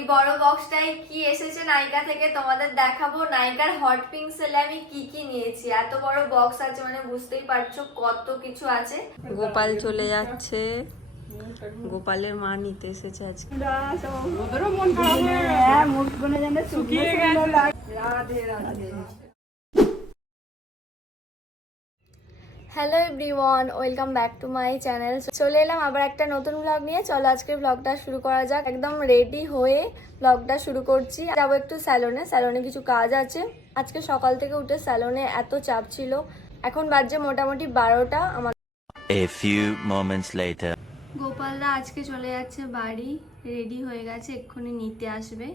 এই বড় বক্সটায় কি এসেছে নাইকা থেকে তোমাদের দেখাবো। নাইকার হট পিঙ্ক সেলে আমি কি নিয়েছি। এত বড় বক্স আছে মানে বুঝতেই পারছো কত কিছু আছে। গোপাল চলে যাচ্ছে, গোপালের মা নিতে এসেছে আজকে। ওদেরও মন খারাপ হয়ে গেছে। হ্যাঁ, মুখগুলো যেন শুকিয়ে শুকিয়ে গেছে। Radhe Radhe. Hello everyone, welcome back to my channel. চলে এলাম আবার একটা নতুন ব্লগ নিয়ে। চলো আজকের ব্লগটা শুরু করা যাক। একদম রেডি হয়ে ব্লগটা শুরু করছি। যাবো একটু স্যালনে কিছু কাজ আছে। আজকে সকাল থেকে উঠে স্যালনে এত চাপ ছিল। এখন বাজছে মোটামুটি 12টা। আমার A few moments later. গোপালদা আজকে চলে যাচ্ছে বাড়ি, রেডি হয়ে গেছে, এক্ষুনি নিতে আসবে।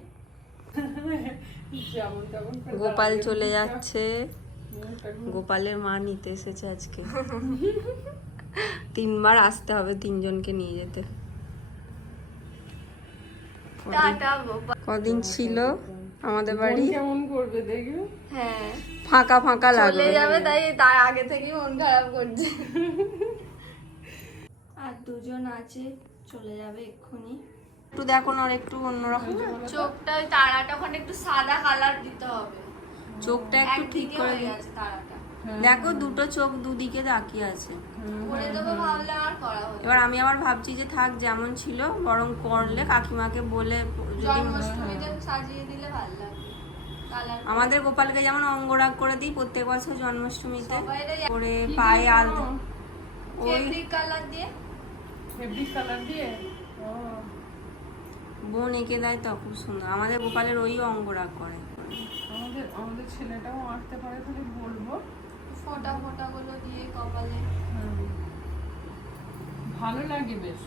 যেমন তেমন করে গোপাল চলে যাচ্ছে, গোপালের মা নিতে এসেছে আজকে। 3বার আসতে হবে তিনজনকে নিয়ে যেতে। কদিন ছিল আমাদের বাড়ি, মন কেমন করবে দেখবে। হ্যাঁ ফাঁকা ফাঁকা চলে লাগবে। যাবে, তাই তার আগে থেকেই মন খারাপ করছে। আর দুজন আছে, চলে যাবে এক্ষুনি। একটু দেখো না, আর একটু অন্যরকম চোখটা ওই তারাটা ওখানে একটু সাদা কালার দিতে হবে। চোখটা একটু ঠিক একদিকে করে হয়ে দিই। গেছে তারাটা, দেখো দুটো চোখ দুদিকে তাকিয়ে আছে। করে দেবো ভাবলাম আর করা হলো না। এবার আমি আবার ভাবছি যে থাক যেমন ছিল, বরং করলে কাকিমাকে বলে যদি জন্মাষ্টমীতে সাজিয়ে দিলে ভালো লাগবে। কালার আমাদের গোপালকে যেমন অঙ্গরাগ করে দিই প্রত্যেক বছর জন্মাষ্টমীতে, সবাইরে করে পায়ে আলতা ওই ফেব্রিক কালার দিয়ে। ফেব্রিক কালার দিয়ে ও বোন এঁকে দেয় তো, খুব সুন্দর। আমাদের গোপালের ওই অঙ্গরাগ করে। আমাদের ছেলেটাও আঁকতে পারে, তাহলে বলবো। ফোঁটা ফোঁটা গুলো দিয়ে কপালে। ভালো লাগে বেশ।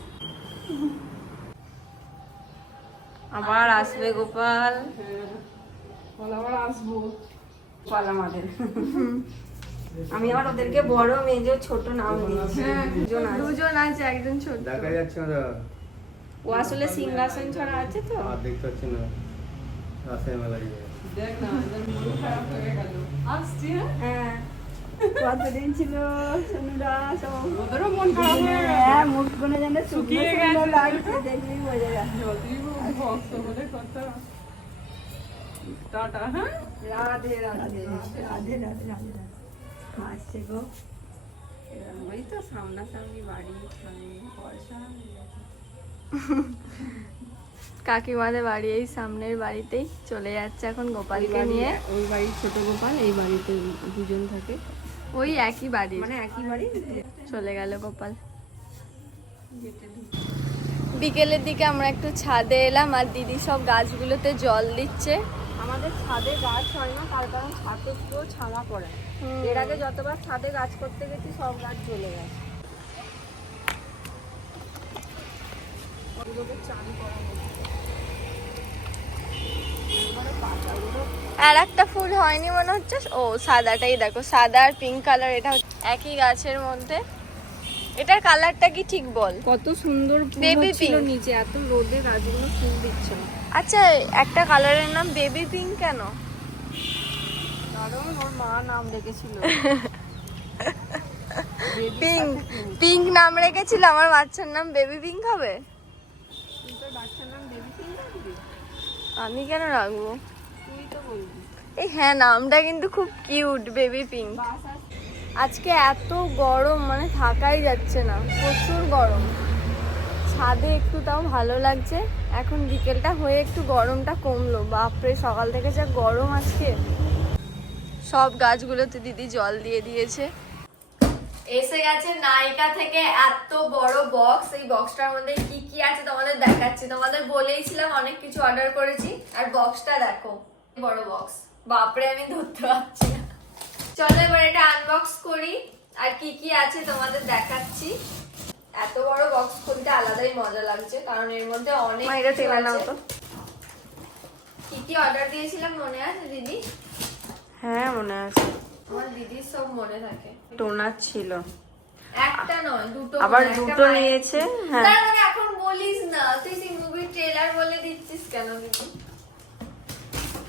আবার আসবে গোপাল, বল আবার আসবো। গোপাল আমাদের। আমি আবার ওদেরকে বড় মেজো ছোট নাম দিচ্ছি। দুজন আছে। দুজন আছে, একজন ছোট। দেখা যাচ্ছে না, ও আসলে সিংহাসন ছাড়া আছে তো। আর দেখতে পাচ্ছি না, রাস্তায় মেলা গিয়ে দেখ না, এদের মন খারাপ হয়ে গেল। আসছি হ্যাঁ। হ্যাঁ, কতদিন ছিল সোনুদা সব। ওদেরও মন খারাপ হয়ে গেছে। হ্যাঁ, মুখগুলো যেন শুকিয়ে শুকিয়ে গেছে। লাগছে, দেখলেই বোঝা যাচ্ছে। যতই ভক্ত বলে কথা। টাটা হ্যাঁ। রাধে রাধে রাধে রাধে রাধে। আসছে গো, ওই তো সামনাসামনি বাড়ি, পয়সা। কাকিমাদের বাড়ি এই সামনের বাড়িতেই চলে যাচ্ছে এখন গোপালকে নিয়ে। ওই বাড়ির ছোট গোপাল, এই বাড়িতে দুজন থাকে, ওই একই বাড়ি, মানে একই বাড়ি। চলে গেল গোপাল। বিকেলের দিকে আমরা একটু ছাদে এলাম, আর দিদি সব গাছগুলোতে জল দিচ্ছে। আমাদের ছাদে গাছ হয় না, তার কারণ ছাদে পুরো ছামা পড়ে। এর আগে যতবার ছাদে গাছ করতে গেছি সব গাছ চলে গেছে। ওগুলোকে চান করা হচ্ছে। এবারে পাতাগুলো আর একটা ফুল হয়নি মনে হচ্ছে। ও সাদাটাই দেখো, সাদা আর পিঙ্ক কালার, এটা একই গাছের মধ্যে। এটার কালারটা কি ঠিক বল? কত সুন্দর ফুল Baby ছিল pink। নিচে, এত রোদে গাছগুলো ফুল দিচ্ছে না। আচ্ছা, একটা কালারের নাম বেবি পিঙ্ক কেন? কারণ ওর মা নাম রেখেছিল পিঙ্ক, পিঙ্ক নাম রেখেছিল। আমার বাচ্চার নাম বেবি পিঙ্ক হবে? তোর বাচ্চার নাম বেবি পিঙ্ক রাখবি? আমি কেন রাখবো? তুই তো বলবি। এই হ্যাঁ, নামটা কিন্তু খুব কিউট, বেবি পিঙ্ক। আজকে এত গরম, মানে থাকাই যাচ্ছে না, প্রচুর গরম। ছাদে একটু তাও ভালো লাগছে। এখন বিকেলটা হয়ে একটু গরমটা কমলো। বাপরে, সকাল থেকে যা গরম আজকে। সব গাছগুলোতে দিদি জল দিয়ে দিয়েছে। এসে গেছে নাইকা থেকে এত বড় বক্স। এই বক্সটার মধ্যে কি আছে তোমাদের দেখাচ্ছি। তোমাদের বলেইছিলাম অনেক কিছু অর্ডার করেছি, আর বক্সটা দেখো, বড় বক্স। বাপরে, আমি ধরতে পারছি না। চলো এবার এটা আনবক্স করি, আর কি আছে তোমাদের দেখাচ্ছি। এত বড় বক্স খুলতে আলাদাই মজা লাগছে, কারণ এর মধ্যে অনেক কিছু আছে। কি অর্ডার দিয়েছিলাম মনে আছে দিদি? হ্যাঁ মনে আছে, আমার দিদির সব মনে থাকে। টোনার ছিল, একটা নয় দুটো, আবার মনে হয়। দুটো একটা মায়ের- নিয়েছে। হ্যাঁ, তার মানে এখন বলিস না, তুই সেই মুভির ট্রেলার বলে দিচ্ছিস কেন দিদি?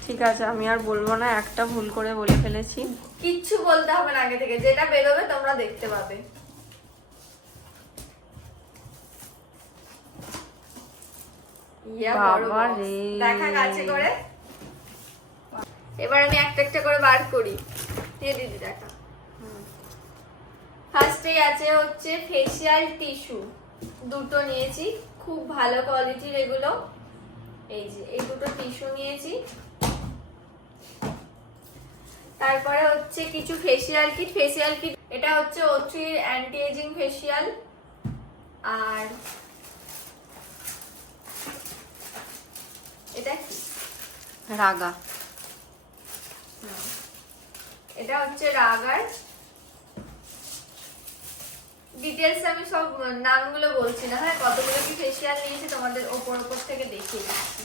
ঠিক আছে, আমি আর বলবো না, একটা ভুল করে বলে ফেলেছি। কিচ্ছু বলতে হবে না আগে থেকে, যেটা বেরোবে তোমরা দেখতে পাবে। ইয়া বড় বাবা box। রে। দেখা কাছে করে। এবার আমি একটা একটা করে বার করি। দিয়ে দিদি দেখা। ফার্স্টেই আছে হচ্ছে ফেসিয়াল টিস্যু, দুটো নিয়েছি, খুব ভালো কোয়ালিটির এগুলো। এই যে এই দুটো টিস্যু নিয়েছি। তারপরে হচ্ছে কিছু ফেসিয়াল কিট। এটা হচ্ছে O3 অ্যান্টি এজিং ফেসিয়াল। আর এটা কি? রাগা। এটা হচ্ছে রাগার। ডিটেলস আমি সব নামগুলো বলছি না, হ্যাঁ কতগুলো কি ফেসিয়াল নিয়েছি তোমাদের ওপর থেকে দেখিয়ে দিচ্ছি।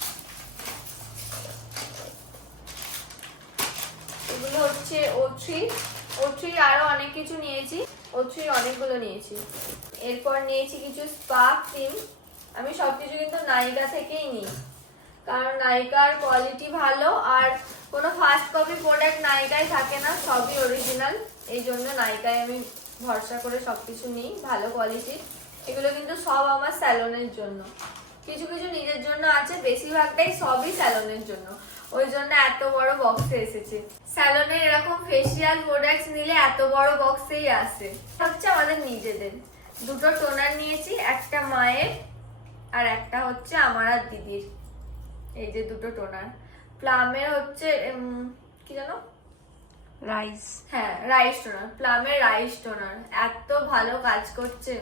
এগুলো হচ্ছে O3 আরো অনেক কিছু নিয়েছি, O3 অনেকগুলো নিয়েছি। এরপর নিয়েছি কিছু স্পা ক্রিম। আমি সবকিছু কিন্তু নাইকা থেকেই নিই, কারণ নাইকার কোয়ালিটি ভালো, আর কোনো ফার্স্ট কপি প্রোডাক্ট নাইকায় থাকে না, সবই অরিজিনাল। এই জন্য নাইকায় আমি ভরসা করে সবকিছু নিই, ভালো কোয়ালিটির। এগুলো কিন্তু সব আমার স্যালনের জন্য, কিছু কিছু নিজের জন্য আছে, বেশিরভাগটাই সবই স্যালনের জন্য, ওই জন্য এত বড় বক্সে এসেছে। স্যালনের এরকম ফেসিয়াল প্রোডাক্টস নিলে এত বড় বক্সেই আসে। হচ্ছে আমাদের নিজেদের। দুটো টোনার নিয়েছি, একটা মায়ের আর একটা হচ্ছে আমার আর দিদির। এই যে দুটো টোনার। প্লামের হচ্ছে কি জানো, রাইস। হ্যাঁ রাইস টোনার, প্লামের রাইস টোনার। এত ভালো কাজ করছে,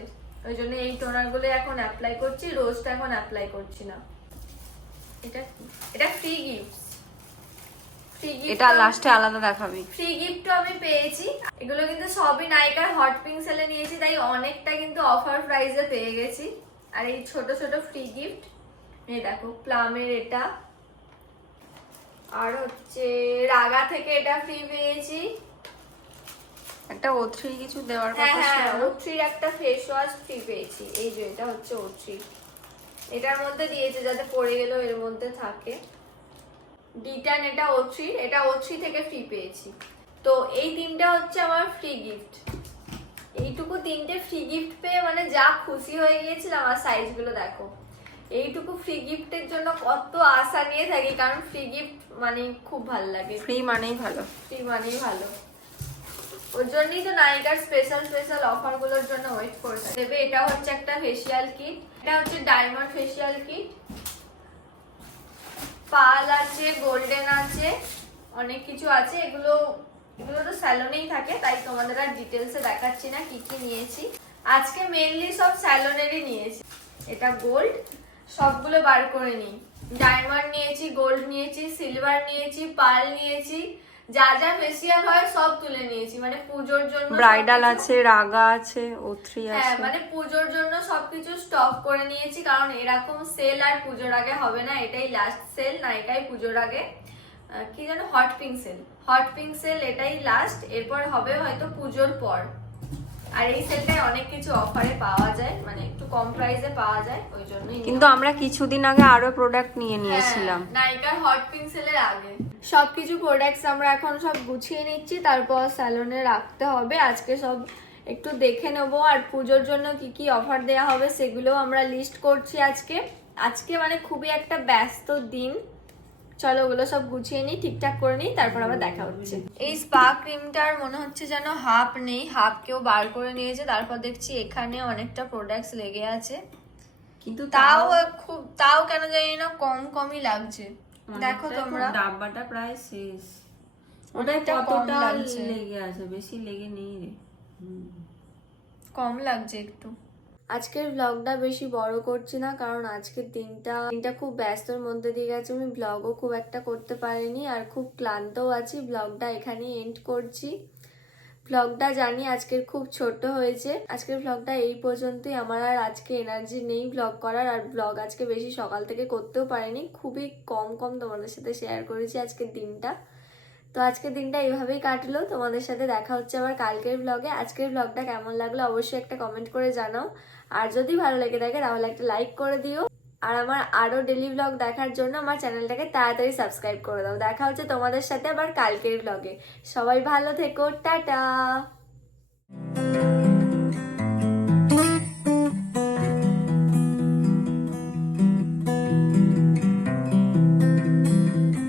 ওই জন্য এই টোনার গুলো এখন অ্যাপ্লাই করছি, রোজটা এখন অ্যাপ্লাই করছি না। এটা ফ্রি গিফট। এটা লাস্টে আলাদা দেখাবি। ফ্রি গিফটও আমি পেয়েছি। এগুলো কিন্তু সবই নাইকার হট পিঙ্ক সেলে নিয়েছি, তাই অনেকটা কিন্তু অফার প্রাইসে পেয়ে গেছি। আর এই ছোট ছোট ফ্রি গিফট, এই দেখো প্লামের এটা, আর হচ্ছে রাগা থেকে এটা ফ্রি পেয়েছি। একটা O3 কিছু দেওয়ার হ্যাঁ কথা হ্যাঁ, ছিল। O3 একটা ফেস ওয়াশ ফ্রি পেয়েছি। এই যে এটা হচ্ছে O3, এটার মধ্যে দিয়েছে যাতে পড়ে গেলেও এর মধ্যে থাকে। ডিটান এটা O3, এটা O3 থেকে ফ্রি পেয়েছি। তো এই তিনটা হচ্ছে আমার ফ্রি গিফট। এইটুকু তিনটে ফ্রি গিফট পেয়ে মানে যা খুশি হয়ে গিয়েছিলাম। আর সাইজগুলো দেখো, এইটুকু ফ্রি গিফটের জন্য কত আশা নিয়ে থাকি, কারণ ফ্রি গিফট মানে খুব ভালো লাগে। ফ্রি মানেই ভালো। ফ্রি মানেই ভালো, ওর জন্যই তো নাইকার স্পেশাল অফার গুলোর জন্য ওয়েট করে দেবে। এটা হচ্ছে একটা ফেসিয়াল কিট, এটা হচ্ছে ডায়মন্ড ফেসিয়াল কিট। পাল আছে, গোল্ডেন আছে, অনেক কিছু আছে। এগুলো তো স্যালনেই থাকে, তাই তোমাদের আর ডিটেলসে দেখাচ্ছি না কি কি নিয়েছি। আজকে মেইনলি সব স্যালনেরই নিয়েছি। এটা গোল্ড, সবগুলো বার করে নিই। ডায়মন্ড নিয়েছি, গোল্ড নিয়েছি, সিলভার নিয়েছি, পার্ল নিয়েছি, যা যা ফেসিয়াল হয় সব তুলে নিয়েছি, মানে পুজোর জন্য। ব্রাইডাল আছে, রাগা আছে, O3 হ্যাঁ আছে। মানে পুজোর জন্য সবকিছু স্টক করে নিয়েছি, কারণ এরকম সেল আর পুজোর আগে হবে না, এটাই লাস্ট সেল নাইকায় পুজোর আগে। কি জানো, হট পিঙ্ক সেল এটাই লাস্ট, এরপর হবে হয়তো পুজোর পর। আর এই সেলটায় অনেক কিছু অফারে পাওয়া যায়, মানে একটু কম প্রাইসে পাওয়া যায়, ওই জন্যই। কিন্তু আমরা কিছুদিন আগে আরো প্রোডাক্ট নিয়েছিলাম নাইকার হট পিঙ্ক সেলের আগে। সবকিছু প্রোডাক্টস আমরা এখন সব গুছিয়ে নিচ্ছি, তারপর স্যালনে রাখতে হবে। আজকে সব একটু দেখে নেবো, আর পুজোর জন্য কি কি অফার দেয়া হবে সেগুলো আমরা লিস্ট করছি আজকে মানে খুবই একটা ব্যস্ত দিন। চলো ওগুলো সব গুছিয়ে নিই, ঠিকঠাক করে নিই, তারপর আবার দেখা হচ্ছে। এই স্পা ক্রিমটার মনে হচ্ছে যেন হাফ নেই, হাফ কেউ বার করে নিয়েছে। তারপর দেখছি এখানে অনেকটা প্রোডাক্টস লেগে আছে, কিন্তু তাও কেন জানি না কমই লাগছে। দেখো তোমরা, ডাব্বাটা প্রায় শেষ। ওটা কতটা লেগে আছে, বেশি লেগে নেই রে, কম লাগছে একটু। আজকের ব্লগটা বেশি বড় করছি না, কারণ আজকের দিনটা খুব ব্যস্তর মধ্যে দিয়ে গেছে। আমি ব্লগও খুব একটা করতে পারিনি, আর খুব ক্লান্তও আছি। ব্লগটা এখানেই এন্ড করছি। ব্লগটা জানি আজকের খুব ছোট হয়েছে। আজকের ব্লগটা এই পর্যন্তই। আমার আর আজকে এনার্জি নেই ব্লগ করার, আর ব্লগ আজকে বেশি সকাল থেকে করতেও পারিনি, খুবই কম তোমাদের সাথে শেয়ার করেছি আজকের দিনটা। তো আজকের দিনটা এইভাবেই কাটলো। তোমাদের সাথে দেখা হচ্ছে আবার কালকের ব্লগে। আজকের ব্লগটা কেমন লাগলো অবশ্যই একটা কমেন্ট করে জানাও, আর যদি ভালো লেগে থাকে তাহলে একটা লাইক করে দিও। আর আমার আরো ডেলি ব্লগ দেখার জন্য আমার চ্যানেলটাকে তাড়াতাড়ি সাবস্ক্রাইব করে দাও। দেখা হচ্ছে তোমাদের সাথে আবার কালকের ব্লগে। সবাই ভালো থেকো, টাটা।